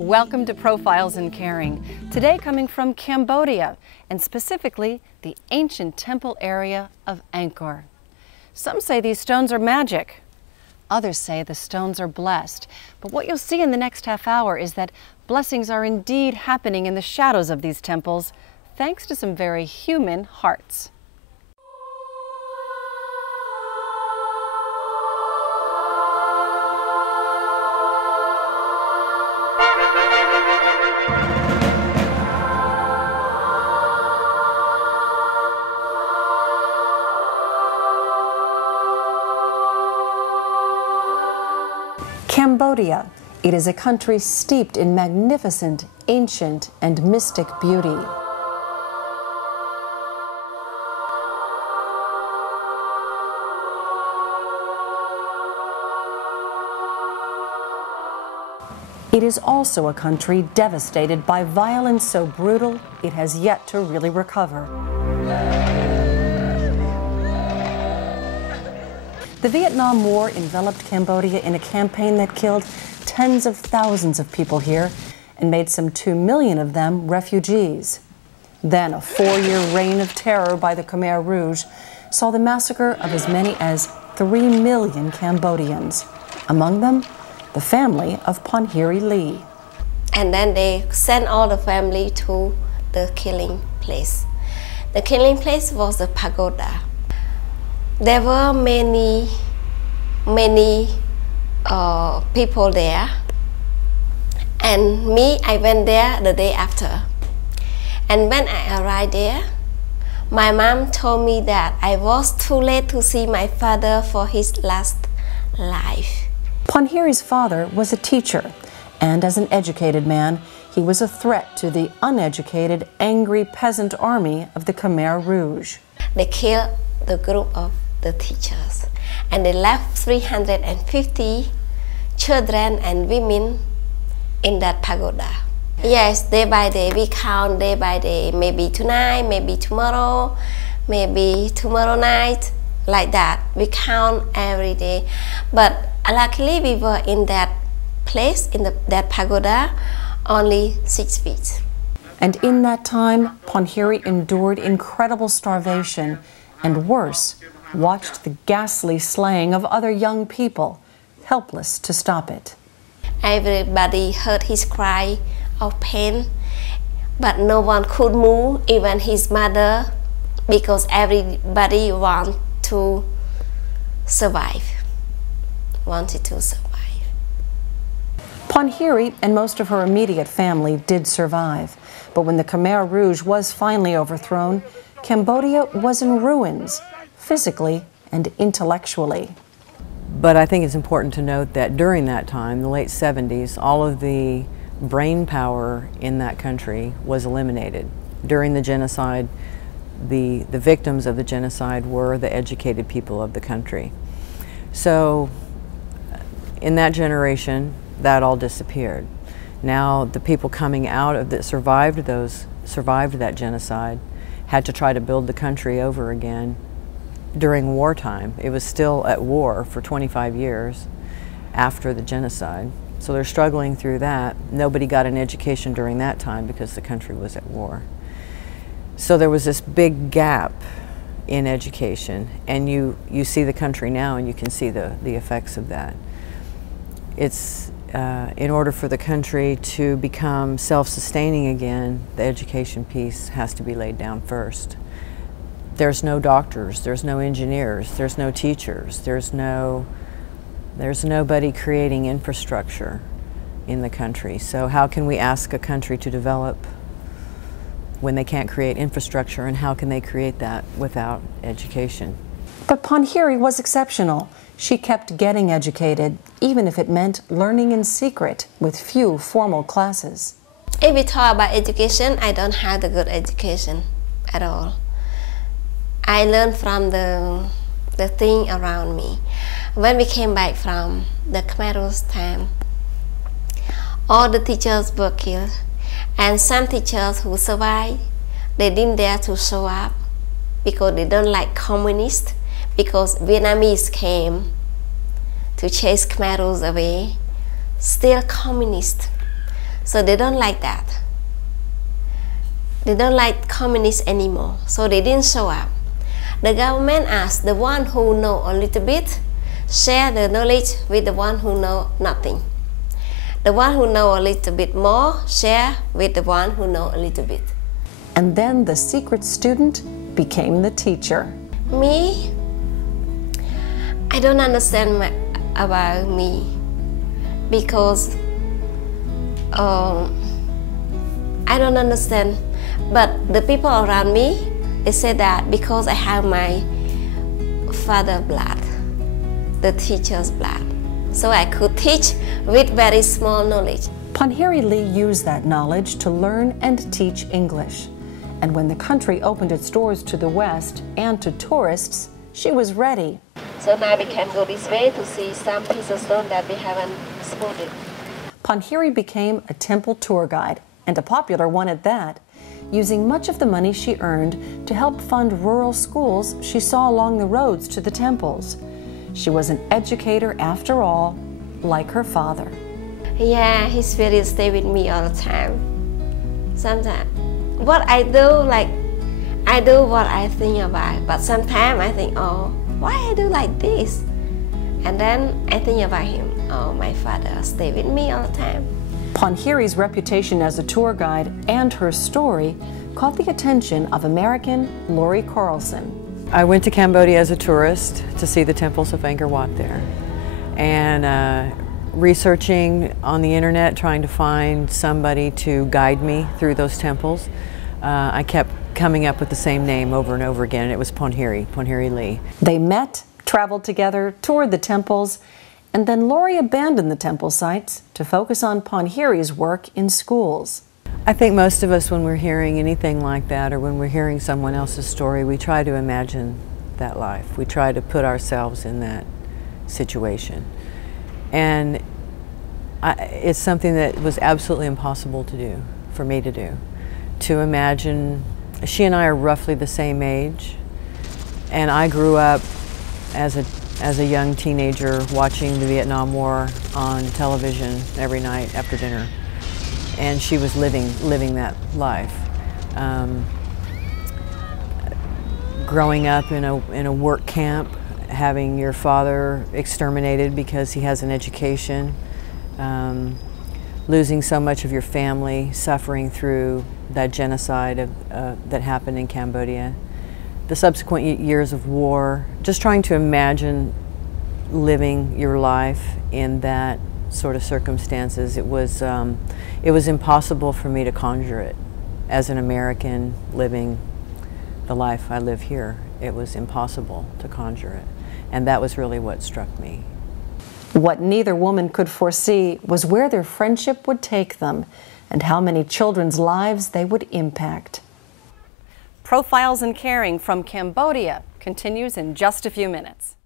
Welcome to Profiles in Caring. Today coming from Cambodia, and specifically the ancient temple area of Angkor. Some say these stones are magic. Others say the stones are blessed. But what you'll see in the next half hour is that blessings are indeed happening in the shadows of these temples, thanks to some very human hearts. Cambodia. It is a country steeped in magnificent, ancient, and mystic beauty. It is also a country devastated by violence so brutal it has yet to really recover. The Vietnam War enveloped Cambodia in a campaign that killed tens of thousands of people here and made some 2 million of them refugees. Then a 4-year reign of terror by the Khmer Rouge saw the massacre of as many as 3 million Cambodians, among them the family of Ponheray Ly. And then they sent all the family to the killing place. The killing place was the pagoda. There were many people there, and I went there the day after. And when I arrived there, my mom told me that I was too late to see my father for his last life. Ponheary's father was a teacher, and as an educated man, he was a threat to the uneducated, angry peasant army of the Khmer Rouge. They killed the group of the teachers, and they left 350 children and women in that pagoda. Yes, day by day, we count day by day, maybe tonight, maybe tomorrow night, like that. We count every day. But luckily we were in that place, in that pagoda, only 6 feet. And in that time, Ponheary endured incredible starvation, and worse, watched the ghastly slaying of other young people, helpless to stop it. Everybody heard his cry of pain, but no one could move, even his mother, because everybody wanted to survive. Ponheary and most of her immediate family did survive, but when the Khmer Rouge was finally overthrown, Cambodia was in ruins, physically and intellectually. But I think it's important to note that during that time, the late 70s, all of the brain power in that country was eliminated. During the genocide, the victims of the genocide were the educated people of the country. So in that generation, that all disappeared. Now the people coming out of that survived that genocide had to try to build the country over again. During wartime, it was still at war for 25 years after the genocide. So they're struggling through that. Nobody got an education during that time because the country was at war. So there was this big gap in education, and you see the country now and you can see the effects of that. It's in order for the country to become self-sustaining again, the education piece has to be laid down first. There's no doctors, there's no engineers, there's no teachers, there's nobody creating infrastructure in the country. So how can we ask a country to develop when they can't create infrastructure, and how can they create that without education? But Ponheary was exceptional. She kept getting educated, even if it meant learning in secret with few formal classes. If we talk about education, I don't have the good education at all. I learned from the thing around me. When we came back from the Khmer Rouge time, all the teachers were killed, and some teachers who survived, they didn't dare to show up because they don't like communists, because Vietnamese came to chase Khmer Rouge away, still communist. So they don't like that. They don't like communists anymore, so they didn't show up. The government asked the one who know a little bit, share the knowledge with the one who know nothing. The one who know a little bit more, share with the one who know a little bit. And then the secret student became the teacher. Me, I don't understand about me because I don't understand. But the people around me, they say that because I have my father's blood, the teacher's blood, so I could teach with very small knowledge. Ponheary Ly used that knowledge to learn and teach English. And when the country opened its doors to the West and to tourists, she was ready. So now we can go this way to see some pieces of stone that we haven't spotted. Ponheary became a temple tour guide, and a popular one at that, using much of the money she earned to help fund rural schools she saw along the roads to the temples. She was an educator after all, like her father. Yeah, his spirit stay with me all the time. Sometimes what I do, like, I do what I think about, but sometimes I think, oh, why I do like this? And then I think about him. Oh, my father stay with me all the time. Ponheary's reputation as a tour guide and her story caught the attention of American Lori Carlson. I went to Cambodia as a tourist to see the temples of Angkor Wat there. And researching on the internet, trying to find somebody to guide me through those temples, I kept coming up with the same name over and over again, and it was Ponheray Ly. They met, traveled together, toured the temples, and then Lori abandoned the temple sites to focus on Ponheary's work in schools. I think most of us, when we're hearing anything like that, or when we're hearing someone else's story, we try to imagine that life. We try to put ourselves in that situation. And it's something that was absolutely impossible to do, for me to do. To imagine, she and I are roughly the same age, and I grew up as a young teenager watching the Vietnam War on television every night after dinner. And she was living that life. Growing up in a work camp, having your father exterminated because he has an education, losing so much of your family, suffering through that genocide that happened in Cambodia, the subsequent years of war, just trying to imagine living your life in that sort of circumstances. It was impossible for me to conjure it as an American living the life I live here. It was impossible to conjure it, and that was really what struck me. What neither woman could foresee was where their friendship would take them and how many children's lives they would impact. Profiles in Caring from Cambodia continues in just a few minutes.